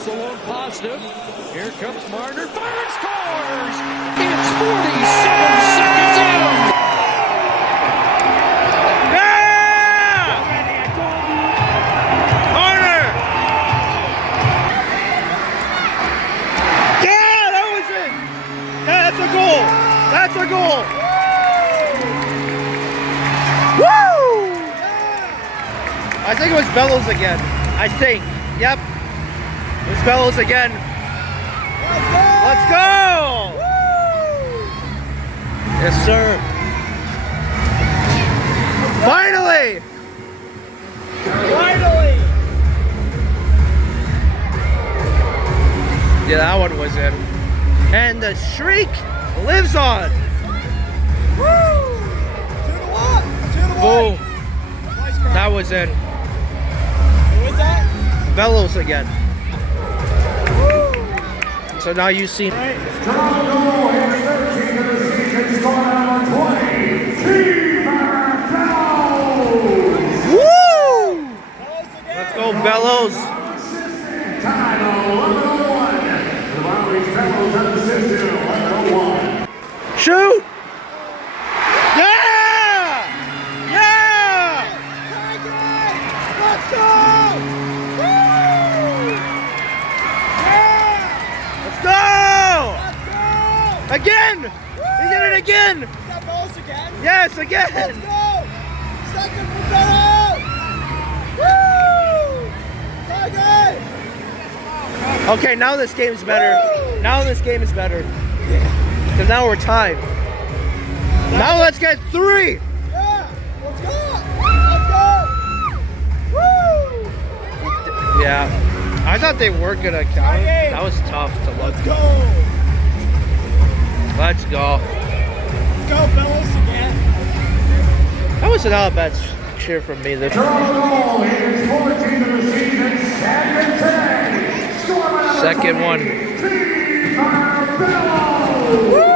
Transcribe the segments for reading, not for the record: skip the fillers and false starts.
Keeps the load positive. Here comes Marner. Fire and scores! It's 47 seconds in. That's a goal! Woo! I think it was Bellows again. I think. Yep. It was Bellows again. Let's go! Yes, sir. Finally! Finally! Yeah, that one was in. And the shriek lives on. Woo! 2-1. 2-1. Boom. That was in. Who was that? Bellows again. Woo! So now you see. Toronto is 13 of the season, scored on 20. Woo! Let's go, Bellows. Time of 11:01. The Marlies Bellows have assisted 11:01. Shoot! Yeah! Yeah! Let's go! Woo! Yeah! Let's go! Let's go! Again! He did it again! Is that Bellows again? Yes, again! Let's go! Second for Bellows! Woo! Second! Okay, now this game's better. Woo! Now this game is better. Because now we're tied. Now let's get 3! Yeah! Let's go! Let's go! Woo! Yeah. I thought they weren't gonna count. That was tough to look. Let's go! Let's go. Let's go, Bellows again. That was not a bad cheer from me. This Toronto is 14 of the season, second today. second one. Woo!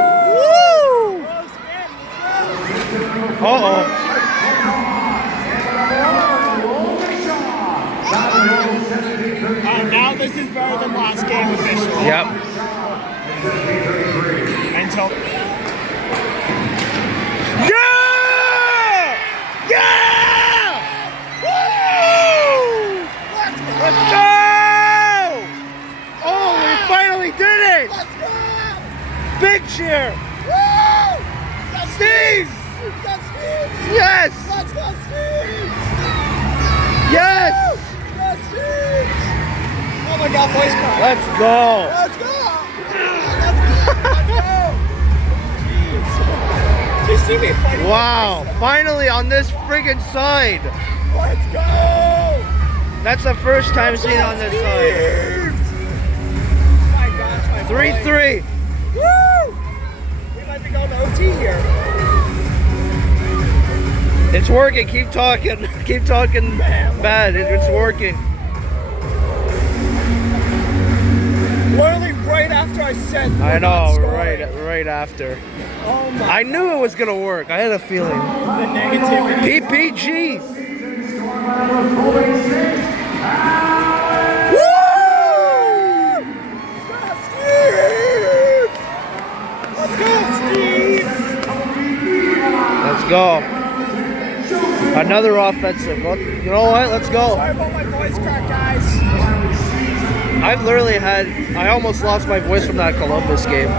Uh-oh. Now this is better than last game officially. Yep. Until Yeah! Yeah! Woo! Let's go! Oh, we finally did it! let's go! Big cheer! Woo! Steve! That's Steve! Yes! Let's go, Steve! Yes! Yes, Steve! Oh my God, voice crack! Let's go! Let's go! Let's go! Jeez. Do you see me fighting? Wow! Finally on this friggin' side! Let's go! That's the first time seeing it on this side. My gosh, my 3-3. Woo! We might be going to OT here. It's working. Keep talking. Keep talking bad. It's working. Literally right after I said I we're not know. scoring. Right after. Oh my. I knew it was gonna work. I had a feeling. The negativity. PPG. Let's go, Steve! Let's go. Another offensive. Well, you know what? Let's go. Sorry about my voice crack, guys. I've literally had. I almost lost my voice from that Columbus game.